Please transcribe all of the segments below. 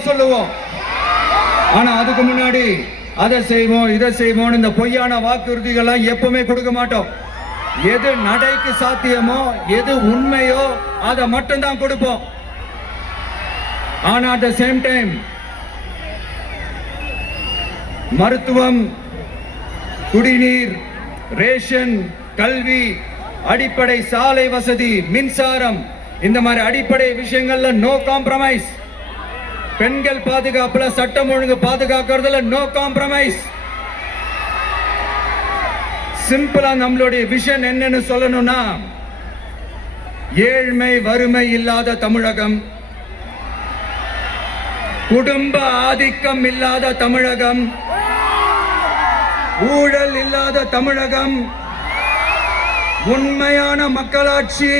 தான் சொல்லுவோம். ஆனா அதுக்கு முன்னாடி அதை செய்வோம் இதை செய்வோம் இந்த பொய்யான வாக்குறுதிகள்லாம் எப்பவுமே கொடுக்க மாட்டோம். எது நடைக்கு சாத்தியமோ எது உண்மையோ அதை மட்டும்தான் கொடுப்போம். ஆனா அட் த சேம் டைம் மருத்துவம், குடிநீர், ரேஷன், கல்வி, அடிப்படை சாலை வசதி, மின்சாரம், இந்த மாதிரி அடிப்படை விஷயங்கள்ல நோ காம்ப்ரமைஸ். பெண்கள் பாதுகாப்புல, சட்டம் ஒழுங்கு பாதுகாக்கிறதுல நோ காம்ப்ரமைஸ். சிம்பிளா நம்மளுடைய விஷன் என்னன்னு சொல்லணும்னா, ஏழ்மை வறுமை இல்லாத தமிழகம், குடும்ப ஆதிக்கம் இல்லாத தமிழகம், ஊழல் இல்லாத தமிழகம், உண்மையான மக்களாட்சி,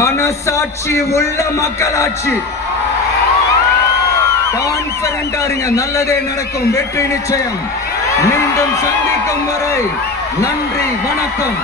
மனசாட்சி உள்ள மக்களாட்சி. கான்பிடண்டா இருங்க, நல்லதே நடக்கும், வெற்றி நிச்சயம். மீண்டும் சந்திக்கும் வரை நன்றி, வணக்கம்.